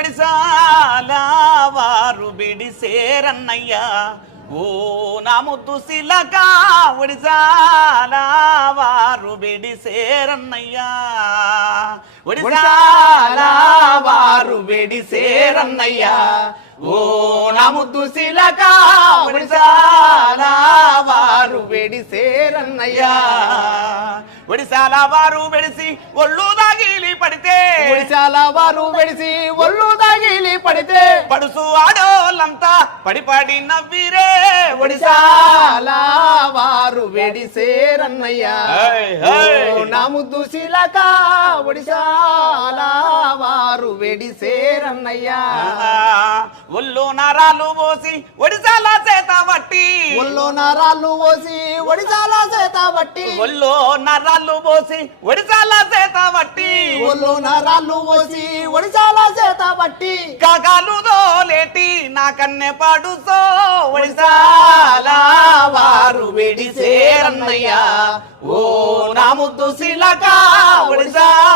ఒడిశాల వారు బిడిసేరన్నయ్యా ఓ నా ముద్దు శిలక ఒడిశాల వారు బిడిసేరన్నయ్యా ఒడిశాల వారు బిడిసేరన్నయ్యా ఓ నా ముద్దు శిలక ఒడిశాల వారు బిడిసేరన్నయ్యా ఒడిశాల వారు వెడిసి ఒళ్ళు దాగిలి పడితే ఒడిశాల వారు వెడిసి ఒళ్ళు దాగిలి పడితే పడుసు ఆడోళ్ళంతా పడి పడి నవ్విరే ఒడిశాల వారు వెడిసేరన్నయ్యా నా ముద్దు శిలక ఒడిశాల వారు వెడిసేరన్నయ్యా ఒళ్ళు నరాలు పోసి ఒడిశాల చేత బట్టి ఒళ్ళు నరాలు పోసి ఒడిశాల చేత బట్టి ఒళ్ళు నరాలు పోసి ఒడిశాల చేత బట్టి ఒళ్ళు నరాలు పోసి ఒడిశాల చేత బట్టి కాకాలు దోలేటి నా కన్నె పాడుసో ఒడిశాల వారు వెడిసేరన్నయ్యా ఓ నా ముద్దు శిలక ఒడిశాల